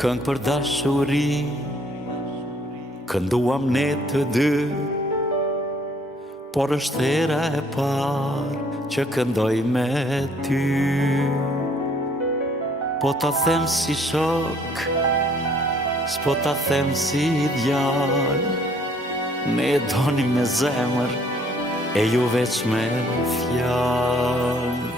Këngë për dashuri kënduam ne të dy, por është hera e parë që këndoj me ty. Po ta them si shok, s'po ta them si djalë, ne e doni me zemër, e ju veç me fjalë.